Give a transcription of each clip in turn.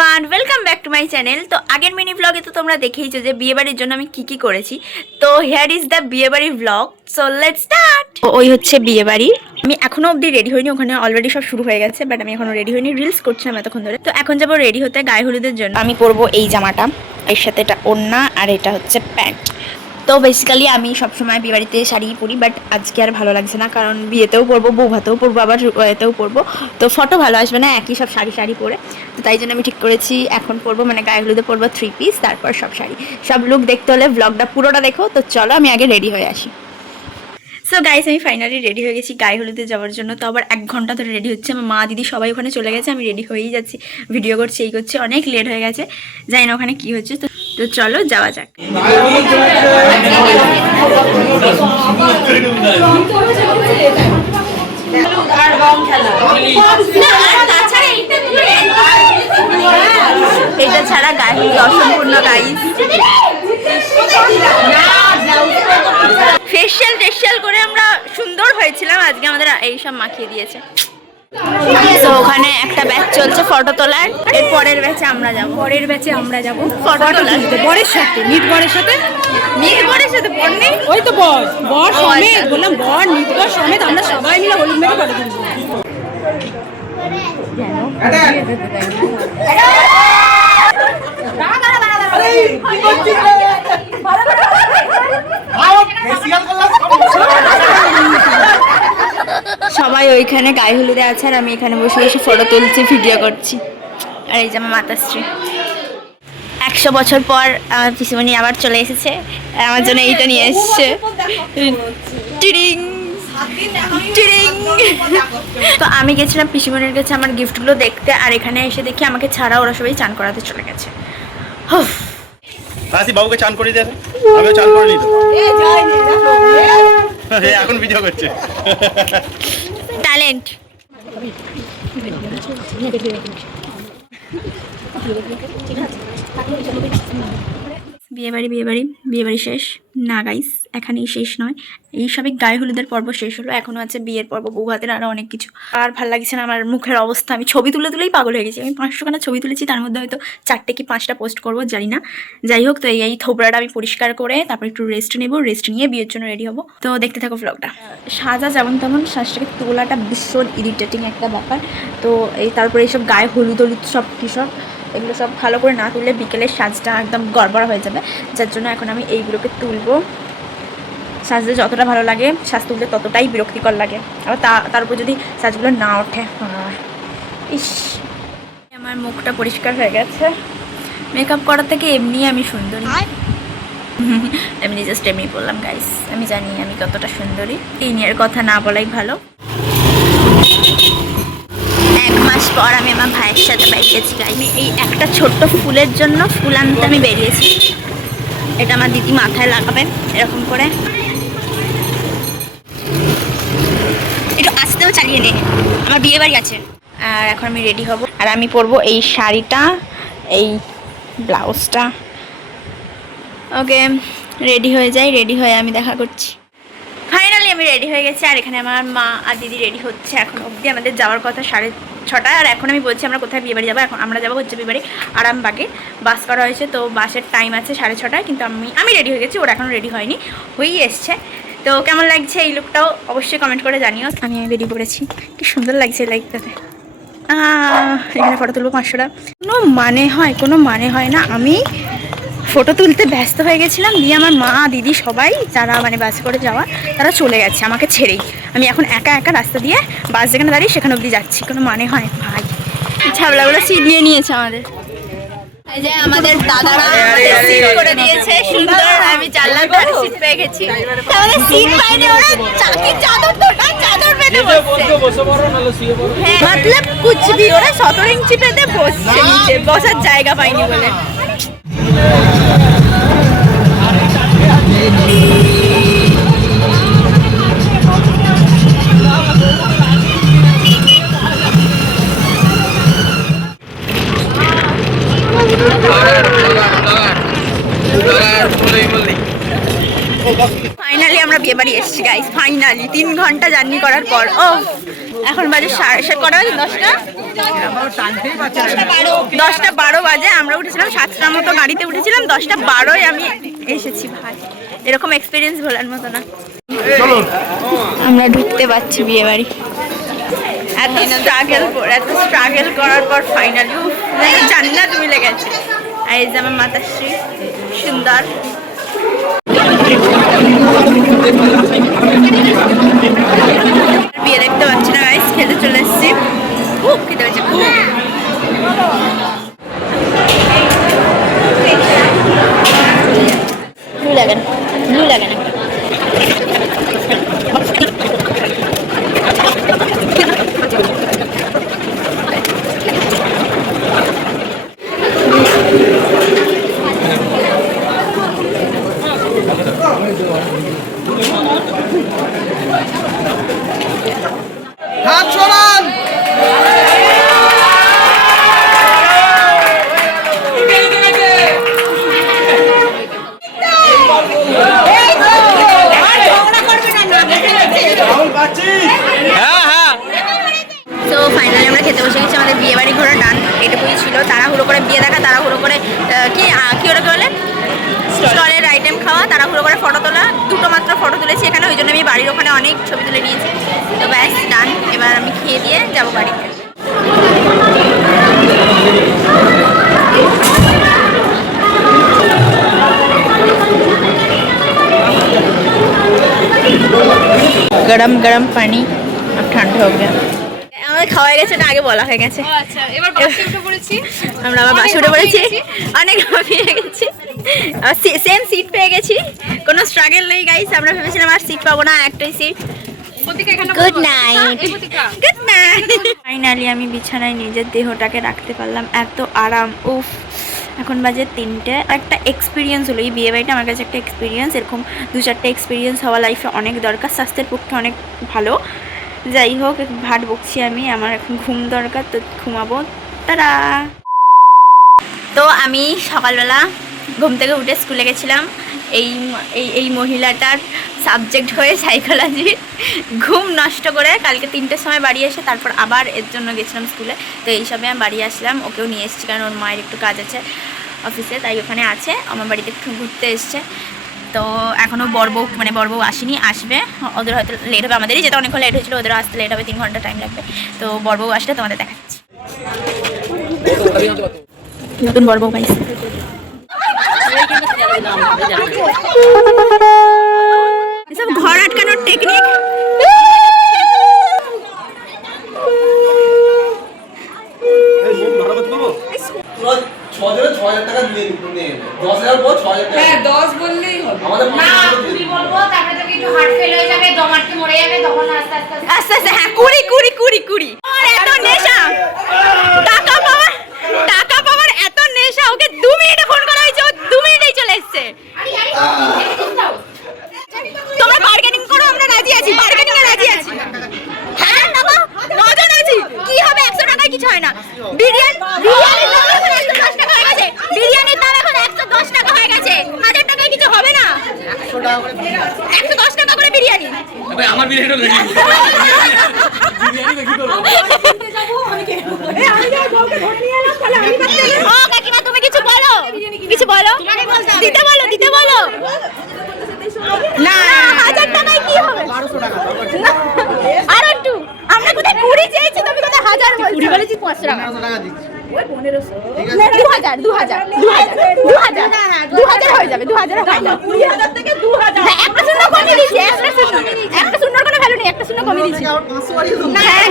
Everyone, welcome back to my channel. তো আগের mini ব্লগে তো তোমরা দেখেইছো যে বিয়েবাড়ির জন্য আমি কি কি করেছি। তো হিয়ার ইজ দ্য বিয়েবাড়ির ব্লগ। So let's start. ওই হচ্ছে বিয়েবাড়ি। আমি এখনো অবধি রেডি হইনি, ওখানে অলরেডি সব শুরু হয়ে গেছে, বাট আমি এখনো রেডি হইনি। রিলস করছিলাম এতক্ষণ ধরে। তো এখন যাবো রেডি হতে গায়ে হলুদের জন্য। আমি পরবো এই জামাটা, এর সাথে এটা ওড়না, আর এটা হচ্ছে প্যান্ট। তো বেসিক্যালি আমি সবসময় বিয়েবাড়িতে শাড়ি পরি, বাট আজকে আর ভালো লাগছে না, কারণ বিয়েতেও পরবো, বউ ভাতেও পরবো, আবার এতেও পরবো। তো ফটো ভালো আসবে না একই সব শাড়ি শাড়ি পরে। তো তাই জন্য আমি ঠিক করেছি এখন পরবো, মানে গায়ে হলুদে পরবো 3 পিস, তারপর সব শাড়ি। সব লুক দেখতে হলে ব্লগটা পুরোটা দেখো। তো চলো আমি আগে রেডি হয়ে আসি। সো গাইস, আমি ফাইনালি রেডি হয়ে গেছি গায়ে হলুদে যাওয়ার জন্য। তো আবার 1 ঘন্টা ধরে রেডি হচ্ছে। আমার মা দিদি সবাই ওখানে চলে গেছে, আমি রেডি হয়েই যাচ্ছি, ভিডিও করছি, এই করছি, অনেক লেট হয়ে গেছে, জানি না ওখানে কি হচ্ছে। তো চলো যাওয়া যাক। এটা ছাড়া গায়ে অসম্পূর্ণ গাইস। ফেশিয়াল করে আমরা সুন্দর হয়েছিলাম, আজকে আমাদের এইসব মাখিয়ে দিয়েছে। তো ওখানে একটা ব্যাচ চলছে ফটো তোলার, এর পরের ব্যাচে আমরা যাব। ফটো তোলার বরের সাথে নিট বরের সাথে বর নেই, ওই তো বর সমেত বললাম, বর নিট বর সমেত আমরা সবাই মিলে হলুদ মেখে ফটো তুলবো। সবাই ওইখানে গায়ে হলুদে আছে, আর আমি এখানে বসে বসে ফটো তুলছি, ভিডিও করছি। আর এই যে আমার মাতাশ্রী, 100 বছর পর আমার পিসিমণি আবার চলে এসেছে, আমার জন্য এইটা নিয়ে এসছে। টিডিং টিডিং। তো আমি গেছিলাম পিসিমণির কাছে আমার গিফটগুলো দেখতে, আর এখানে এসে দেখি আমাকে ছাড়া ওরা সবাই চান করাতে চলে গেছে। আসি বাবুকে চান করে দিয়েছে, আমিও চান করে নিত। এখন ভিডিও করছে ট্যালেন্ট। বিয়েবাড়ি শেষ না গাইস, এখানেই শেষ নয়। এই সবই গায়ে হলুদের পর্ব শেষ হলো, এখনো আছে বিয়ের পর্ব, বউ ভাতের আরো অনেক কিছু। আর ভাল লাগছে না আমার মুখের অবস্থা, আমি ছবি তুলেই পাগল হয়ে গেছি। আমি 500খানা ছবি তুলেছি, তার মধ্যে হয়তো 4টে কি 5টা পোস্ট করবো, জানি না। যাই হোক, তো এই থোবড়াটা আমি পরিষ্কার করে তারপর একটু রেস্ট নেবো, রেস্ট নিয়ে বিয়ের জন্য রেডি হবো। তো দেখতে থাকো ব্লগটা। সাজা যেমন তেমন, সাজটাকে তোলাটা ভীষণ ইরিটেটিং একটা ব্যাপার। তো এই তারপরে এইসব গায়ে হলুদ সব কিসব, এগুলো সব ভালো করে না তুললে বিকেলের সাজটা একদম গড়বড় হয়ে যাবে, যার জন্য এখন আমি এইগুলোকে তুলবো। সাজতে যতটা ভালো লাগে, সাজ তুলতে ততটাই বিরক্তিকর লাগে। আবার তার উপর যদি সাজগুলো না ওঠে, ইস। আমার মুখটা পরিষ্কার হয়ে গেছে, মেকআপ করার থেকে এমনি আমি সুন্দরী। এমনি জাস্ট এমনি বললাম গাইস, আমি জানি আমি কতটা সুন্দরী, এই নিয়ে কথা না বলাই ভালো। 1 মাস পর আমি আমার ভাইয়ের সাথে বেরিয়েছি। আমি এই একটা ছোট্ট ফুলের জন্য ফুল আনতে আমি বেরিয়েছি। এটা আমার দিদি মাথায় লাগাবে এরকম করে, একটু আস্তেও চালিয়ে নে, আমার বিয়ে বাড়ি আছে। আর এখন আমি রেডি হব, আর আমি পরবো এই শাড়িটা, এই ব্লাউজটা। ওকে, রেডি হয়ে যাই, রেডি হয়ে আমি দেখা করছি। ফাইনালি আমি রেডি হয়ে গেছি, আর এখানে আমার মা আর দিদি রেডি হচ্ছে। এখন অবধি আমাদের যাওয়ার কথা 6:30, আর এখন আমি বলছি আমরা কোথায় বিয়েবাড়ি যাবো। এখন আমরা যাবো হচ্ছে বিয়েবাড়ি আরামবাগে, বাস করা হয়েছে। তো বাসের টাইম আছে 6:30, কিন্তু আমি রেডি হয়ে গেছি, ওরা এখনও রেডি হয়নি, হয়েই এসছে। তো কেমন লাগছে এই লুকটাও অবশ্যই কমেন্ট করে জানিও। আমি রেডি করেছি, কি সুন্দর লাগছে লাইকটাতে। এখানে ফটো তুলবো 500 টাকা, কোনো মানে হয় না। আমি ফটো তুলতে ব্যস্ত হয়ে গেছিলাম, দিয়ে আমার মা দিদি সবাই যারা মানে বাস করে যাওয়া, তারা চলে গেছে আমাকে ছেড়েই। আমি এখন একা রাস্তা দিয়ে বাস যেখানে দাঁড়িয়ে সেখানে অবধি যাচ্ছি, কোনো মানে হয় ভাই। ছাবলাগুলো সিট নিয়ে নিয়েছে আমাদের, এই যে আমাদের দাদারা সিট করে দিয়েছে সুন্দর। আমি জানলার ধারে সিট পেয়ে গেছি, আমাদের সিট পাইনি, ওরা চাদর পেতে বসছে। হ্যাঁ, মতলব কুছ ভি, ওরা 17 ইঞ্চি পেতে বসছে নিচে, বসার জায়গা পাইনি বলে। ফাইনালি আমরা বিয়ে বাড়ি এসেছি গাইস, ফাইনালি 3 ঘন্টা জার্নি করার পর। ও এখন বাজে কটা বাজে 10:12 বাজে। আমরা উঠেছিলাম 7টার মতো গাড়িতে উঠেছিলাম, 10:12 আমি এসেছি। ভাই এরকম এক্সপিরিয়েন্স ভোলার মতো না। আমরা ঢুকতে পারছি বিয়ে বাড়ি। এত স্ট্রাগল করার পর ফাইনালি জান্নাত মিলে গেছে। আর এই যে আমার মাতাশ্রী সুন্দর। বিয়ে দেখতে পাচ্ছি না গাইস, খেতে চলে এসেছি। খুব খেতে পাচ্ছি, খুব। ব্লু লাগে না, ব্লু লাগে না। হাত সরান। তো ফাইনালি আমরা খেতে বসে গেছি। আমাদের বিয়ে বাড়ি ঘোরা ডান, এটুকুই ছিল। তাড়াহুড়ো করে বিয়ে দেখা, তাড়াহুড়ো করে কি ওটা বলে স্টলের আইটেম খাওয়া, তাড়াহুড়ো করে ফটো তোলা। দুটো মাত্র ফটো তুলেছি এখানে, ওই জন্য আমি বাড়ির ওখানে অনেক ছবি তুলে নিয়েছি। তো ব্যাস ডান, এবার আমি খেয়ে দিয়ে যাবো বাড়িতে। গরম গরম পানি আর ঠান্ডা হয়ে গেছে। আমাদের খাওয়া হয়ে গেছে, না আগে বলা হয়ে গেছে। এবার বাসে উঠে পড়েছি আমরা আবার বাসে উঠে পড়েছি, অনেক পেয়ে গেছি, সেম সিট পেয়ে গেছি। কোনো স্ট্রাগল নেই গাইস। আমরা ভেবেছিলাম আর সিট পাবো না, একটাই seat. Good night, good night. Finally আমি বিছানায় নিজের দেহটাকে রাখতে পারলাম, এত আরাম। উফ, এখন বাজে 3টে। একটা এক্সপিরিয়েন্স হলো এই বিয়ে বাড়িটা আমার কাছে, একটা এক্সপিরিয়েন্স। এরকম 2-4টে এক্সপিরিয়েন্স হওয়া লাইফে অনেক দরকার, স্বাস্থ্যের পক্ষে অনেক ভালো। যাই হোক, ভাট বকছি আমি, আমার এখন ঘুম দরকার, তো ঘুমাবো। তারা তো আমি সকালবেলা ঘুম থেকে উঠে স্কুলে গেছিলাম। এই মহিলাটার সাবজেক্ট হয়ে সাইকোলজির ঘুম নষ্ট করে কালকে 3টের সময় বাড়ি এসে তারপর আবার এর জন্য গেছিলাম স্কুলে। তো এই সবে আমি বাড়ি আসলাম, ওকেও নিয়ে এসেছি কারণ ওর মায়ের একটু কাজ আছে অফিসে, তাই ওখানে আছে। আমার বাড়িতে একটু ঘুরতে এসছে। তো এখনও বড়বউ আসেনি, আসবে। ওদের হয়তো লেট হবে, আমাদেরই যেতে অনেকক্ষণ লেট হয়েছিল, ওদেরও আসতে লেট হবে, 3 ঘন্টা টাইম লাগবে। তো বড়বউ আসলে তোমাদের দেখাচ্ছি। নতুন বড়বউ পাইছি। এসব ঘর আটকানোর টেকনিক। আস্তে আস্তে, হ্যাঁ, কুড়ি। এত নেশা, টাকা পাওয়ার এত নেশা, ওকে 2 মিনিটে ফোন করা হয়েছে, ও 2 মিনিটেই চলে এসছে। তোমরা বার্গেনিং করো, আমরা রাজি আছি, বার্গেনিং এ রাজি আছি। হ্যাঁ বাবা, 9 জন আছি, কি হবে? 100 টাকায় কিছু হয় না। বিরিয়ানির দাম এখন 110 টাকা হয়ে গেছে, বিরিয়ানির দাম এখন 110 টাকা হয়ে গেছে। 1000 টাকায় কিছু হবে না। 110 টাকা করে বিরিয়ানি। আমার বিরিয়ানি ও কাকিমা, তুমি কিছু বলো, দিতে বলো। না 1000 টাকায় কি হবে? 1200 টাকা। আর একটু, আমরা কোথায় 20 চেয়েছি, তুমি কোথায় 1000 বলছো? 20 বলেছি, 500 টাকা। 1500 টাকা দিচ্ছি। ওই 1500। 2000 হয়ে যাবে, 2000 হয় না। 20000 থেকে 2000। হ্যাঁ, একটা শূন্য কমিয়ে দিয়েছি, একটা শূন্যর কোনো ভ্যালু নেই, একটা শূন্য কমিয়ে দিয়েছি। হ্যাঁ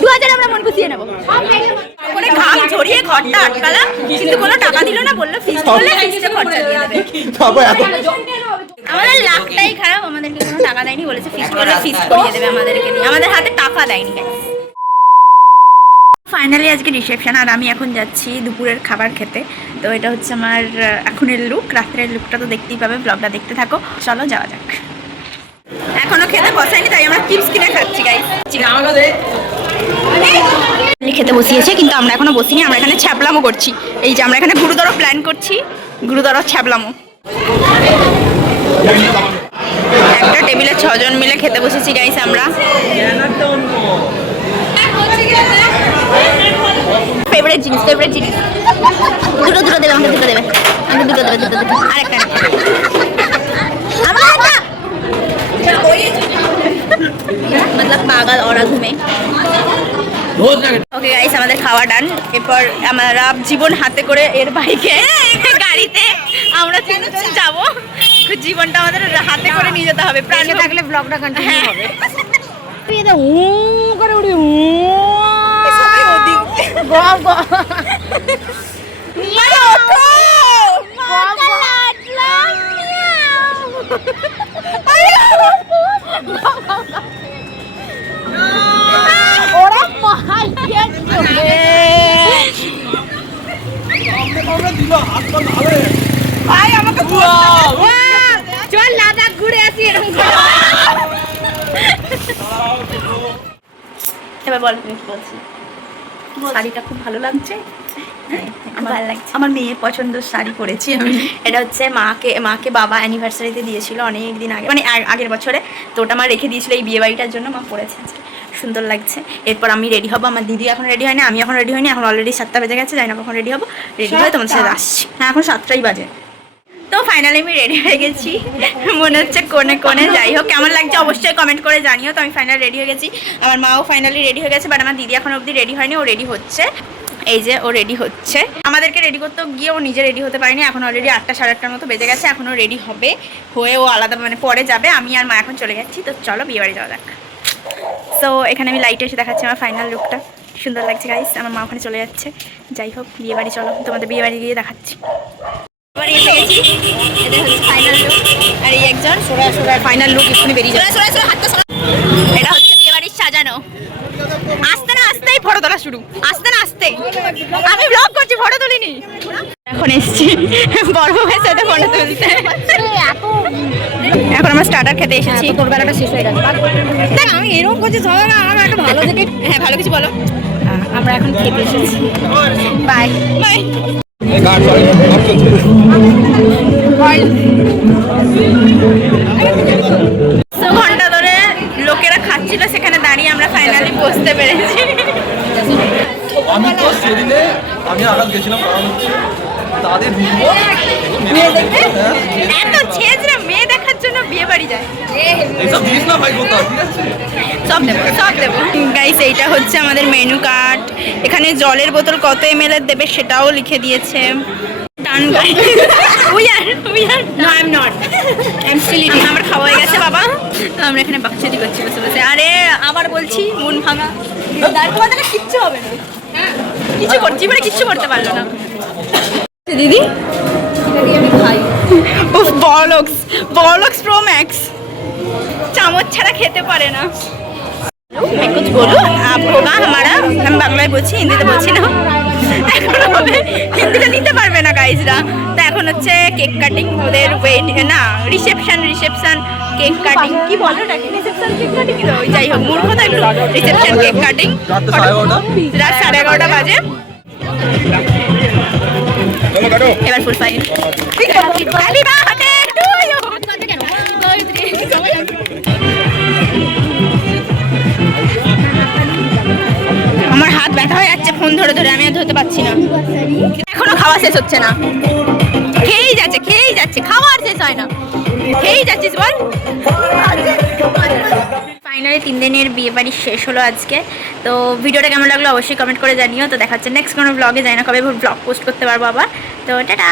2000 আমরা মন খুশিয়ে নেবো। করে ঘাম ঝরিয়ে ঘরটা আটকালাম, কিন্তু কোনো টাকা দিল না, বললো ফিস্ট করলে ফিস্টে খরচা দিয়ে দেবে। আমাদের লাখটাই খারাপ, আমাদেরকে কোনো টাকা দেয়নি, বলেছে ফিস্ট করলে ফিস্ট করিয়ে দেবে আমাদেরকে নিয়ে, আমাদের হাতে টাকা দেয়নি। ফাইনালি আজকে রিসেপশন, আর আমি এখন যাচ্ছি দুপুরের খাবার খেতে। তো এটা হচ্ছে আমার এখনের লুক, রাত্রের লুকটা তো দেখতেই পাবে, ব্লগটা দেখতে থাকো। চলো যাওয়া যাক। এখনো খেতে বসাইনি, তাই আমরা চিপস কিনে খাচ্ছি গাইস। খেতে বসিয়েছে, কিন্তু আমরা এখনো বসিনি, আমরা এখানে ছ্যাবলামো করছি। এই যে আমরা এখানে গুরুতর প্ল্যান করছি, গুরুতর ছ্যাবলামো। একটা টেবিলে 6 জন মিলে খেতে বসেছি গাইস আমরা। ফেভারিট জিনিস দুটো দেবে, আমাকে দুটো দেবে, দুটো আরেকটা मतलब पागल और घूमे। ওকে গাইস আমাদের খাওয়া ডান। এরপর আমরা জীবন হাতে করে এর বাইকে গাড়িতে আমরা তিনজন যাব। জীবনটা আমাদের হাতে করে নিয়ে যেতে হবে, প্রাণে থাকলে ব্লগটা কন্টিনিউ হবে। তুই এটা উ করে উড়ি উ সবাই ওদিক গো গো নিয়ে ওঠো ওরা পাহাড়ে ভাই আমাকে চল লাদাখ ঘুরে আসি এরকম। এবার বল তুমি কি বলছি? শাড়িটা খুব ভালো লাগছে, ভালো লাগছে। আমার মেয়ের পছন্দের শাড়ি পরেছি আমি। এটা হচ্ছে মাকে বাবা অ্যানিভার্সারিতে দিয়েছিল অনেক দিন আগে, মানে আগের বছরে। তো ওটা মা রেখে দিয়েছিল এই বিয়ে বাড়িটার জন্য, মা পরেছে, সুন্দর লাগছে। এরপর আমি রেডি হবো, আমার দিদি এখন রেডি হয়নি, আমি এখন রেডি হয়নি, এখন অলরেডি 7টা বেজে গেছে, জানি না কখন রেডি হবো। রেডি হয়ে তোমার সাথে আসছি। হ্যাঁ এখন 7টাই বাজে। তো ফাইনালি আমি রেডি হয়ে গেছি, মনে হচ্ছে কোণে কোণে। যাই হোক কেমন লাগছে অবশ্যই কমেন্ট করে জানিও। তো আমি ফাইনালি রেডি হয়ে গেছি, আমার মাও ফাইনালি রেডি হয়ে গেছে, বাট আমার দিদি এখন অবধি রেডি হয়নি, ও রেডি হচ্ছে। এই যে ও রেডি হচ্ছে, আমাদেরকে রেডি করতে গিয়ে ও নিজে রেডি হতে পারেনি। এখন অলরেডি 8টা সাড়ে 8টার মতো বেজে গেছে, এখনও রেডি হবে, হয়ে ও আলাদা মানে পরে যাবে। আমি আর মা এখন চলে যাচ্ছি। তো চলো বিয়ে বাড়ি যাওয়া যাক। সো এখানে আমি লাইটে এসে দেখাচ্ছি আমার ফাইনাল লুকটা, সুন্দর লাগছে গাইস। আমার মা ওখানে চলে যাচ্ছে। যাই হোক বিয়ে বাড়ি চলো, তোমাদের বিয়ে বাড়ি গিয়ে দেখাচ্ছি। এবারে এসে গেছি, এটা হচ্ছে ফাইনাল লুক। আর এই একজন ফাইনাল লুক এক্ষুনি বেরিয়ে যাবে। এটা হচ্ছে বিয়ে বাড়ির সাজানো। আসতে না আসতেই ফটো তোলা শুরু, আসতে না আসতেই। আমি ব্লগ করছি, ফটো তুলিনি। এখন এসছি বড় ভাইয়ের সাথে ফটো তুলতে। এখন আমরা স্টার্টার খেতে এসেছি। তোর বেলাটা শেষ হয়ে গেছে। দেখ আমি এরকম করছি, চলো না আমার একটা ভালো দেখে। হ্যাঁ ভালো কিছু বলো। আমরা এখন খেতে এসেছি। Bye bye. ঘন্টা ধরে লোকেরা খাচ্ছিল, সেখানে দাঁড়িয়ে আমরা ফাইনালি বসতে পেরেছি। আমি তো সেদিনে আমি আঘাত গেছিলাম, কারণ হচ্ছে তাদের এত ছেঁচড়া মেয়ে দেখার জন্য বিয়ে বাড়ি যায়। এইসব দিস না ভাই, কোথাও ঠিক আছে সব দেবো সব দেবো। গাইস এইটা হচ্ছে আমাদের মেনু কার্ড। এখানে জলের বোতল কত ml এর দেবে সেটাও লিখে দিয়েছে। Done guys, we are no I am not, I am still eating. আমার খাওয়া হয়ে গেছে বাবা, আমরা এখানে বাকচুদি করছি বসে বসে। আরে আবার বলছি মন ভাঙা, তোমাদের কিচ্ছু হবে না, কিছু করছি মানে কিচ্ছু করতে পারলো না দিদি। আমি খাই বলক্স প্রো ম্যাক্স চামচ ছাড়া খেতে পারে না। मैं कुछ बोलूं आप होगा हमारा, हम বাংলায় বলছি, হিন্দিতে বলছি না। এখন হবে হিন্দিতে নিতে পারবে না গাইজরা। তো এখন হচ্ছে কেক কাটিং, ওদের ওয়েট না রিসেপশন কেক কাটিং কি বলো নাকি, রিসেপশন কেক কাটিং। তো যাই হোক মূর্খতা একটু, রিসেপশন কেক কাটিং রাত 11:30 বাজে। এবার full fine. Happy birthday to you. আমার হাত ব্যথা হয়ে যাচ্ছে ফোন ধরে ধরে, আমি আর ধরতে পারছি না। এখনো খাওয়া শেষ হচ্ছে না, খেয়েই যাচ্ছে, খাওয়া আর শেষ হয় না, খেয়েই যাচ্ছিস বল। ফাইনালি 3 দিনের বিয়ে বাড়ি শেষ হলো আজকে। তো ভিডিওটা কেমন লাগলো অবশ্যই কমেন্ট করে জানিও। তো দেখা হচ্ছে নেক্সট কোনো ব্লগে, যাই না কবে ব্লগ পোস্ট করতে পারবো আবার। তো টাটা।